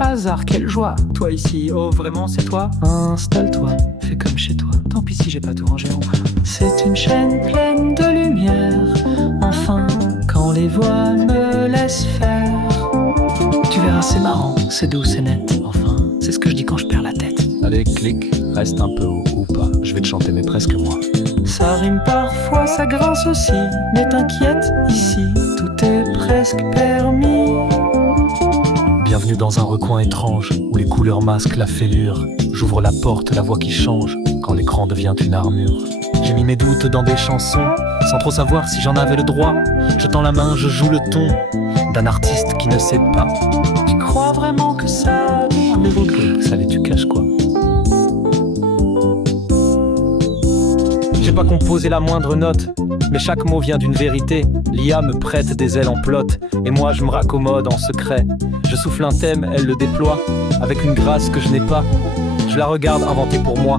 hasard, quelle joie. Toi ici, oh vraiment c'est toi? Installe-toi, fais comme chez toi. Tant pis si j'ai pas tout rangé en vrai. C'est une chaîne pleine de lumière. Enfin, quand les voix me laissent faire. Tu verras, c'est marrant, c'est doux, c'est net. Enfin, c'est ce que je dis quand je perds la tête. Allez, clique, reste un peu haut ou pas. Je vais te chanter, mais presque moi. Ça rime parfois, ça grince aussi. Mais t'inquiète, ici, tout est presque permis. Bienvenue dans un recoin étrange où les couleurs masquent la fêlure. J'ouvre la porte, la voix qui change quand l'écran devient une armure. J'ai mis mes doutes dans des chansons sans trop savoir si j'en avais le droit. Je tends la main, je joue le ton d'un artiste qui ne sait pas. Tu crois vraiment que ça Ça allait, tu caches quoi? J'ai pas composé la moindre note, mais chaque mot vient d'une vérité. L'IA me prête des ailes en plot, et moi je me raccommode en secret. Je souffle un thème, elle le déploie, avec une grâce que je n'ai pas. Je la regarde inventer pour moi,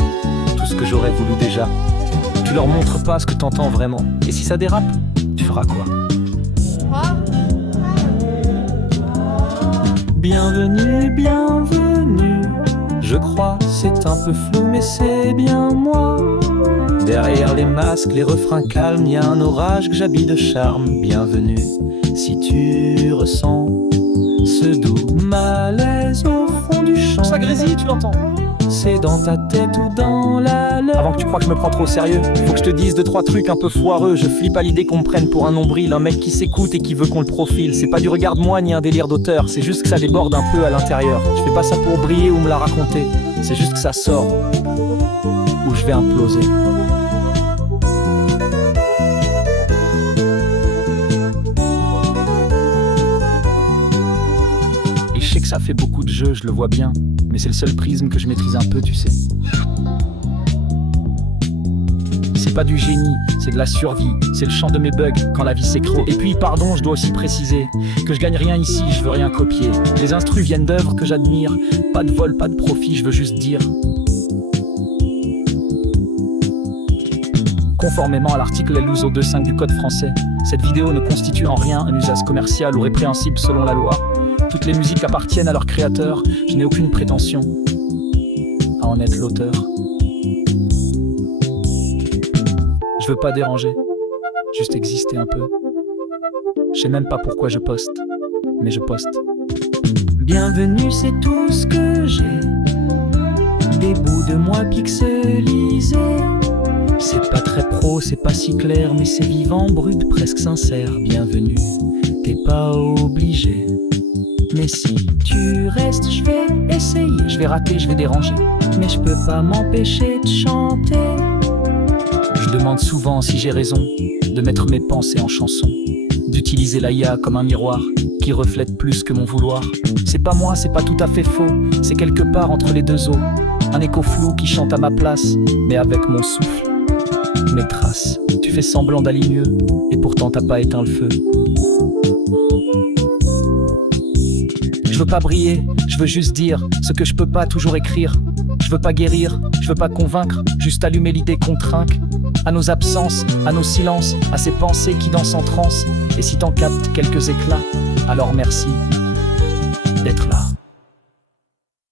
tout ce que j'aurais voulu déjà. Tu leur montres pas ce que t'entends vraiment, et si ça dérape, tu feras quoi? Bienvenue, bienvenue. Je crois, c'est un peu flou, mais c'est bien moi. Derrière les masques, les refrains calmes, y a un orage que j'habille de charme. Bienvenue, si tu ressens ce doux malaise au fond du champ. Ça grésille, tu l'entends? C'est dans ta tête ou dans la leur. Avant que tu crois que je me prends trop au sérieux, faut que je te dise 2-3 trucs un peu foireux. Je flippe à l'idée qu'on me prenne pour un nombril, un mec qui s'écoute et qui veut qu'on le profile. C'est pas du regarde-moi ni un délire d'auteur, c'est juste que ça déborde un peu à l'intérieur. Je fais pas ça pour briller ou me la raconter, c'est juste que ça sort ou je vais imploser. Et je sais que ça fait beaucoup de jeux, je le vois bien, mais c'est le seul prisme que je maîtrise un peu, tu sais. C'est pas du génie, c'est de la survie, c'est le chant de mes bugs quand la vie s'écroule. Et puis pardon, je dois aussi préciser que je gagne rien ici, je veux rien copier. Les instrus viennent d'œuvres que j'admire, pas de vol, pas de profit, je veux juste dire. Conformément à l'article LUSO 2.5 du Code français, cette vidéo ne constitue en rien un usage commercial ou répréhensible selon la loi. Toutes les musiques appartiennent à leur créateur, je n'ai aucune prétention à en être l'auteur. Je veux pas déranger, juste exister un peu. Je sais même pas pourquoi je poste, mais je poste. Bienvenue, c'est tout ce que j'ai. Des bouts de moi pixelisés. C'est pas très pro, c'est pas si clair, mais c'est vivant, brut, presque sincère. Bienvenue, t'es pas obligé. Mais si tu restes, je vais essayer. Je vais rater, je vais déranger, mais je peux pas m'empêcher de chanter. Je demande souvent si j'ai raison de mettre mes pensées en chanson, d'utiliser la IA comme un miroir qui reflète plus que mon vouloir. C'est pas moi, c'est pas tout à fait faux, c'est quelque part entre les deux eaux. Un écho flou qui chante à ma place, mais avec mon souffle, mes traces. Tu fais semblant d'aller mieux, et pourtant t'as pas éteint le feu. Je veux pas briller, je veux juste dire ce que je peux pas toujours écrire. Je veux pas guérir, je veux pas convaincre, juste allumer l'idée qu'on trinque. À nos absences, à nos silences, à ces pensées qui dansent en transe. Et si t'en captes quelques éclats, alors merci d'être là.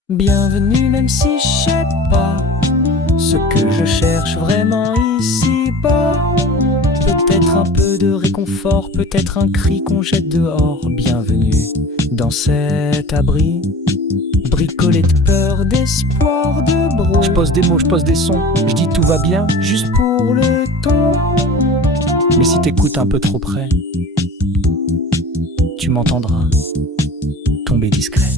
Bienvenue même si je sais pas ce que je cherche vraiment ici-bas. Peut-être un peu de réconfort, peut-être un cri qu'on jette dehors. Bienvenue dans cet abri, bricolé de peur, d'espoir, de bro. Je pose des mots, je pose des sons, je dis tout va bien, juste pour le ton. Mais si t'écoutes un peu trop près, tu m'entendras tomber discret.